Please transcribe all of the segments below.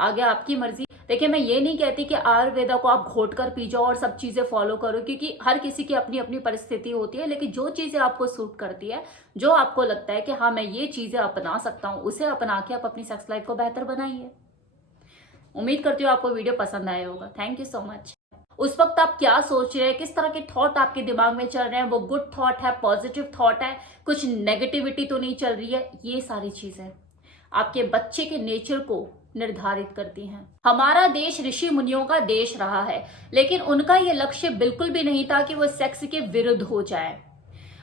आगे आपकी मर्जी। देखिए, मैं ये नहीं कहती कि आयुर्वेदा को आप घोट कर पी जाओ और सब चीजें फॉलो करो, क्योंकि हर किसी की अपनी अपनी परिस्थिति होती है। लेकिन जो चीजें आपको सूट करती है, जो आपको लगता है कि हाँ मैं ये चीजें अपना सकता हूँ, उसे अपना के आप अपनी सेक्स लाइफ को बेहतर बनाइए। उम्मीद करती हूँ आपको वीडियो पसंद आया होगा। Thank you so much. उस वक्त आप क्या सोच रहे हैं, किस तरह के थॉट आपके दिमाग में चल रहे हैं, वो गुड थॉट है, पॉजिटिव थॉट है, कुछ नेगेटिविटी तो नहीं चल रही है, ये सारी चीजें आपके बच्चे के नेचर को निर्धारित करती हैं। हमारा देश ऋषि मुनियों का देश रहा है, लेकिन उनका यह लक्ष्य बिल्कुल भी नहीं था कि वो सेक्स के विरुद्ध हो जाए।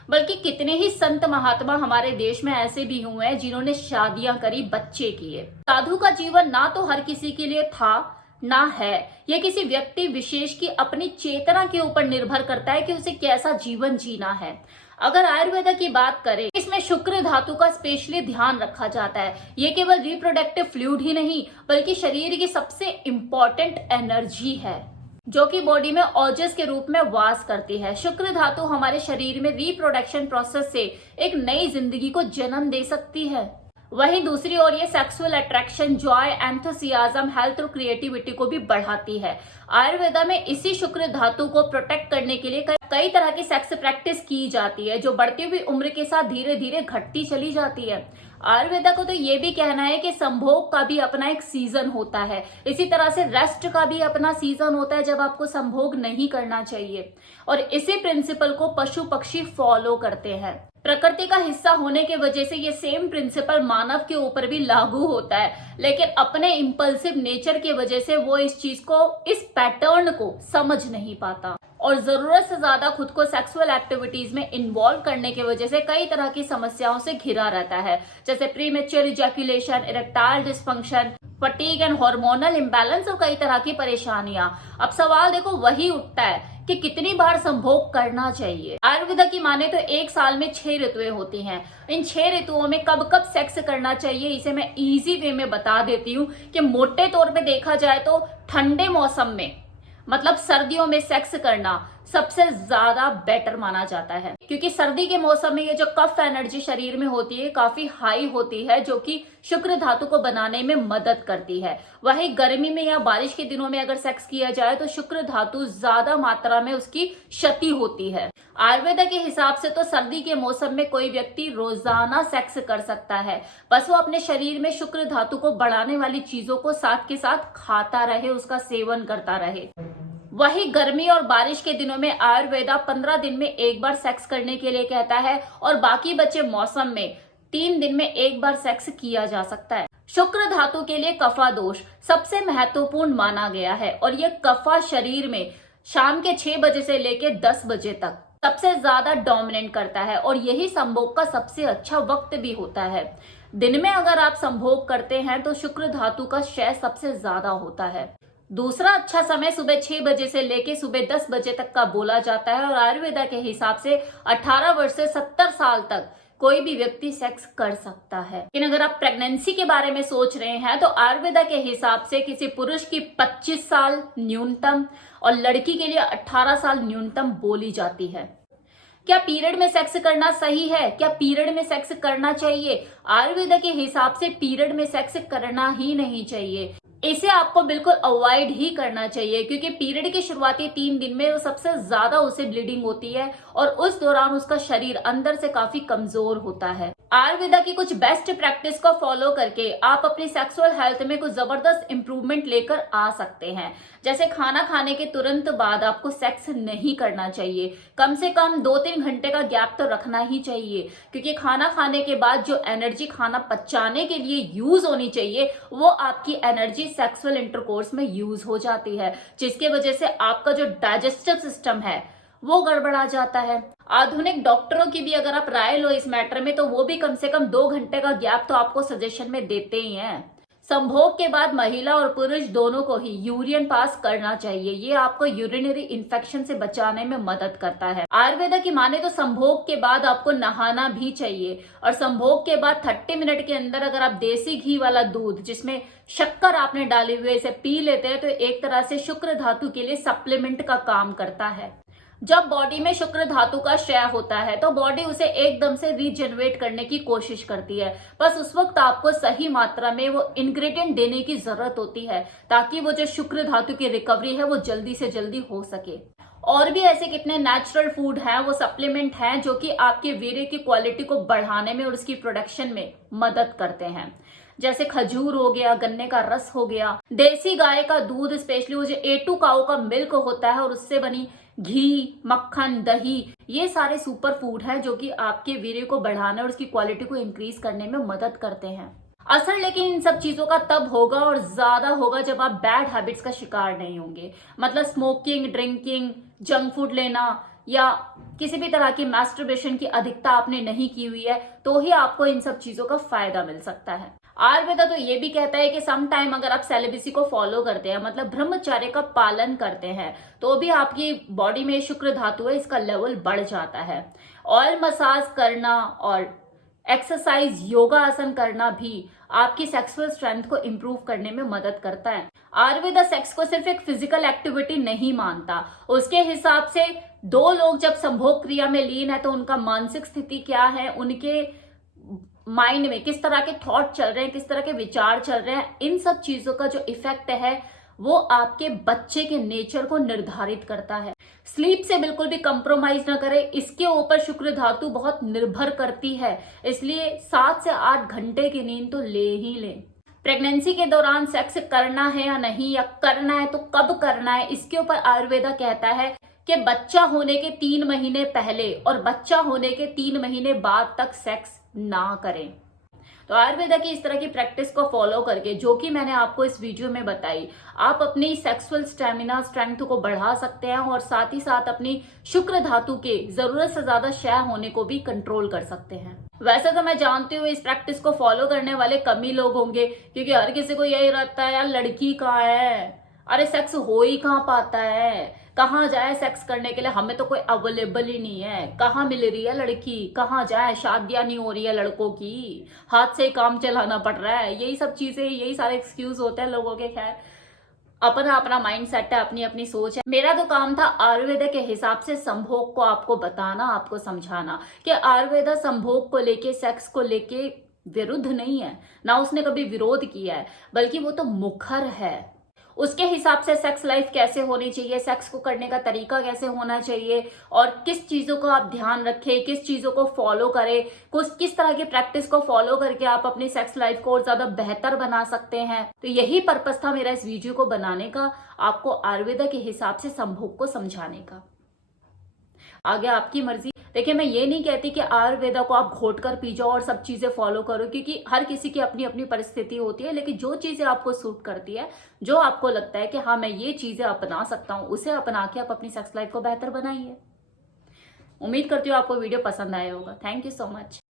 बल्कि कितने ही संत महात्मा हमारे देश में ऐसे भी हुए हैं जिन्होंने शादियां करी, बच्चे किए। साधु का जीवन ना तो हर किसी के लिए था ना है। यह किसी व्यक्ति विशेष की अपनी चेतना के ऊपर निर्भर करता है कि उसे कैसा जीवन जीना है। अगर आयुर्वेदा की बात करें, इसमें शुक्र धातु का स्पेशली ध्यान रखा जाता है। ये केवल रिप्रोडक्टिव फ्लूइड ही नहीं, बल्कि शरीर की सबसे इंपॉर्टेंट एनर्जी है, जो कि बॉडी में ओजस के रूप में वास करती है। शुक्र धातु हमारे शरीर में रिप्रोडक्शन प्रोसेस से एक नई जिंदगी को जन्म दे सकती है। वहीं दूसरी ओर ये sexual attraction, Joy, enthusiasm, health और क्रिएटिविटी को भी बढ़ाती है। आयुर्वेदा में इसी शुक्र धातु को प्रोटेक्ट करने के लिए कई तरह की सेक्स प्रैक्टिस की जाती है, जो बढ़ती हुई उम्र के साथ धीरे धीरे घटती चली जाती है। आयुर्वेदा को तो ये भी कहना है कि संभोग का भी अपना एक सीजन होता है, इसी तरह से रेस्ट का भी अपना सीजन होता है जब आपको संभोग नहीं करना चाहिए। और इसी प्रिंसिपल को पशु पक्षी फॉलो करते हैं। प्रकृति का हिस्सा होने की वजह से ये सेम प्रिंसिपल मानव के ऊपर भी लागू होता है, लेकिन अपने इंपल्सिव नेचर की वजह से वो इस चीज को, इस पैटर्न को समझ नहीं पाता और जरूरत से ज्यादा खुद को सेक्सुअल एक्टिविटीज में इन्वॉल्व करने की वजह से कई तरह की समस्याओं से घिरा रहता है, जैसे premature ejaculation, erectile dysfunction, fatigue and hormonal imbalance और कई तरह की परेशानियां। अब सवाल देखो वही उठता है कि कितनी बार संभोग करना चाहिए। आयुर्वेदा की माने तो एक साल में 6 ऋतुएं होती हैं। इन 6 ऋतुओं में कब कब सेक्स करना चाहिए, इसे मैं इजी वे में बता देती हूँ कि मोटे तौर पे देखा जाए तो ठंडे मौसम में, मतलब सर्दियों में सेक्स करना सबसे ज्यादा बेटर माना जाता है, क्योंकि सर्दी के मौसम में ये जो कफ एनर्जी शरीर में होती है काफी हाई होती है, जो कि शुक्र धातु को बनाने में मदद करती है। वहीं गर्मी में या बारिश के दिनों में अगर सेक्स किया जाए तो शुक्र धातु ज्यादा मात्रा में उसकी क्षति होती है। आयुर्वेदा के हिसाब से तो सर्दी के मौसम में कोई व्यक्ति रोजाना सेक्स कर सकता है, बस वो अपने शरीर में शुक्र धातु को बढ़ाने वाली चीजों को साथ के साथ खाता रहे, उसका सेवन करता रहे। वही गर्मी और बारिश के दिनों में आयुर्वेदा 15 दिन में एक बार सेक्स करने के लिए कहता है और बाकी बचे मौसम में 3 दिन में एक बार सेक्स किया जा सकता है। शुक्र धातु के लिए कफा दोष सबसे महत्वपूर्ण माना गया है और यह कफा शरीर में शाम के 6 बजे से लेकर 10 बजे तक सबसे ज्यादा डोमिनेट करता है और यही संभोग का सबसे अच्छा वक्त भी होता है। दिन में अगर आप संभोग करते हैं तो शुक्र धातु का क्षय सबसे ज्यादा होता है। दूसरा अच्छा समय सुबह 6 बजे से लेके सुबह 10 बजे तक का बोला जाता है और आयुर्वेदा के हिसाब से 18 वर्ष से 70 साल तक कोई भी व्यक्ति सेक्स कर सकता है। लेकिन अगर आप प्रेगनेंसी के बारे में सोच रहे हैं तो आयुर्वेदा के हिसाब से किसी पुरुष की 25 साल न्यूनतम और लड़की के लिए 18 साल न्यूनतम बोली जाती है। क्या पीरियड में सेक्स करना सही है? क्या पीरियड में सेक्स करना चाहिए? आयुर्वेदा के हिसाब से पीरियड में सेक्स करना ही नहीं चाहिए, इसे आपको बिल्कुल अवॉइड ही करना चाहिए, क्योंकि पीरियड के शुरुआती 3 दिन में वो सबसे ज्यादा उसे ब्लीडिंग होती है और उस दौरान उसका शरीर अंदर से काफी कमजोर होता है। आयुर्वेदा की कुछ बेस्ट प्रैक्टिस को फॉलो करके आप अपनी सेक्सुअल हेल्थ में कुछ जबरदस्त इंप्रूवमेंट लेकर आ सकते हैं। जैसे खाना खाने के तुरंत बाद आपको सेक्स नहीं करना चाहिए, कम से कम 2-3 घंटे का गैप तो रखना ही चाहिए, क्योंकि खाना खाने के बाद जो एनर्जी खाना पचाने के लिए यूज होनी चाहिए वो आपकी एनर्जी सेक्सुअल इंटरकोर्स में यूज हो जाती है, जिसके वजह से आपका जो डाइजेस्टिव सिस्टम है वो गड़बड़ा जाता है। आधुनिक डॉक्टरों की भी अगर आप राय लो इस मैटर में तो वो भी कम से कम 2 घंटे का गैप तो आपको सजेशन में देते ही हैं। संभोग के बाद महिला और पुरुष दोनों को ही यूरिन पास करना चाहिए, ये आपको यूरिनरी इन्फेक्शन से बचाने में मदद करता है। आयुर्वेदा की माने तो संभोग के बाद आपको नहाना भी चाहिए और संभोग के बाद 30 मिनट के अंदर अगर आप देसी घी वाला दूध जिसमें शक्कर आपने डाली हुई इसे पी लेते हैं तो एक तरह से शुक्र धातु के लिए सप्लीमेंट का काम करता है। जब बॉडी में शुक्र धातु का क्षय होता है तो बॉडी उसे एकदम से रीजनरेट करने की कोशिश करती है। बस उस वक्त आपको सही मात्रा में वो इंग्रेडिएंट देने की जरूरत होती है ताकि वो जो शुक्र धातु की रिकवरी है वो जल्दी से जल्दी हो सके। और भी ऐसे कितने नेचुरल फूड हैं, वो सप्लीमेंट हैं जो कि आपके वीर्य की क्वालिटी को बढ़ाने में और उसकी प्रोडक्शन में मदद करते हैं। जैसे खजूर हो गया, गन्ने का रस हो गया, देसी गाय का दूध, स्पेशली वो जो A2 काऊ का मिल्क होता है और उससे बनी घी, मक्खन, दही, ये सारे सुपर फूड हैं जो कि आपके वीर्य को बढ़ाने और उसकी क्वालिटी को इंक्रीज करने में मदद करते हैं। असर लेकिन इन सब चीजों का तब होगा और ज्यादा होगा जब आप बैड हैबिट्स का शिकार नहीं होंगे। मतलब स्मोकिंग, ड्रिंकिंग, जंक फूड लेना या किसी भी तरह की मैस्टरबेशन की अधिकता आपने नहीं की हुई है, तो ही आपको इन सब चीजों का फायदा मिल सकता है। आयुर्वेदा तो ये भी कहता है कि सम टाइम अगर आप सेलिबेसी को फॉलो करते हैं, मतलब ब्रह्मचर्य का पालन करते हैं, तो भी आपकी बॉडी में शुक्र धातु है, इसका लेवल बढ़ जाता है। ऑयल मसाज करना और एक्सरसाइज, योगा आसन करना भी आपकी सेक्सुअल स्ट्रेंथ को इंप्रूव करने में मदद करता है। आयुर्वेदा सेक्स को सिर्फ एक फिजिकल एक्टिविटी नहीं मानता। उसके हिसाब से दो लोग जब संभोग क्रिया में लीन है तो उनका मानसिक स्थिति क्या है, उनके माइंड में किस तरह के थॉट चल रहे हैं, किस तरह के विचार चल रहे हैं, इन सब चीजों का जो इफेक्ट है वो आपके बच्चे के नेचर को निर्धारित करता है। स्लीप से बिल्कुल भी कंप्रोमाइज ना करें, इसके ऊपर शुक्र धातु बहुत निर्भर करती है, इसलिए 7 से 8 घंटे की नींद तो ले ही लें। प्रेगनेंसी के दौरान सेक्स करना है या नहीं, या करना है तो कब करना है, इसके ऊपर आयुर्वेदा कहता है कि बच्चा होने के 3 महीने पहले और बच्चा होने के 3 महीने बाद तक सेक्स ना करें। तो आयुर्वेदा की इस तरह की प्रैक्टिस को फॉलो करके, जो कि मैंने आपको इस वीडियो में बताई, आप अपनी सेक्सुअल स्टेमिना, स्ट्रेंथ को बढ़ा सकते हैं और साथ ही साथ अपनी शुक्र धातु के जरूरत से ज्यादा क्षय होने को भी कंट्रोल कर सकते हैं। वैसे तो मैं जानती हूँ इस प्रैक्टिस को फॉलो करने वाले कम ही लोग होंगे, क्योंकि हर किसी को यही रहता है यार लड़की कहाँ है, अरे सेक्स हो ही कहाँ पाता है, कहाँ जाए सेक्स करने के लिए, हमें तो कोई अवेलेबल ही नहीं है, कहाँ मिल रही है लड़की, कहाँ जाए, शादियां नहीं हो रही है लड़कों की, हाथ से ही काम चलाना पड़ रहा है, यही सब चीजें, यही सारे एक्सक्यूज होते हैं लोगों के। खैर, अपना अपना माइंड सेट है, अपनी अपनी सोच है। मेरा तो काम था आयुर्वेदा के हिसाब से संभोग को आपको बताना, आपको समझाना कि आयुर्वेदा संभोग को लेके, सेक्स को लेके विरुद्ध नहीं है, ना उसने कभी विरोध किया है, बल्कि वो तो मुखर है। उसके हिसाब से सेक्स लाइफ कैसे होनी चाहिए, सेक्स को करने का तरीका कैसे होना चाहिए और किस चीजों को आप ध्यान रखें, किस चीजों को फॉलो करें, किस तरह की प्रैक्टिस को फॉलो करके आप अपनी सेक्स लाइफ को और ज्यादा बेहतर बना सकते हैं। तो यही पर्पस था मेरा इस वीडियो को बनाने का, आपको आयुर्वेदा के हिसाब से संभोग को समझाने का। आगे आपकी मर्जी। देखिए, मैं ये नहीं कहती कि आयुर्वेदा को आप घोट कर पी जाओ और सब चीजें फॉलो करो, क्योंकि हर किसी की अपनी अपनी परिस्थिति होती है। लेकिन जो चीजें आपको सूट करती है, जो आपको लगता है कि हाँ मैं ये चीजें अपना सकता हूं, उसे अपना के आप अपनी सेक्स लाइफ को बेहतर बनाइए। उम्मीद करती हूँ आपको वीडियो पसंद आया होगा। Thank you so much.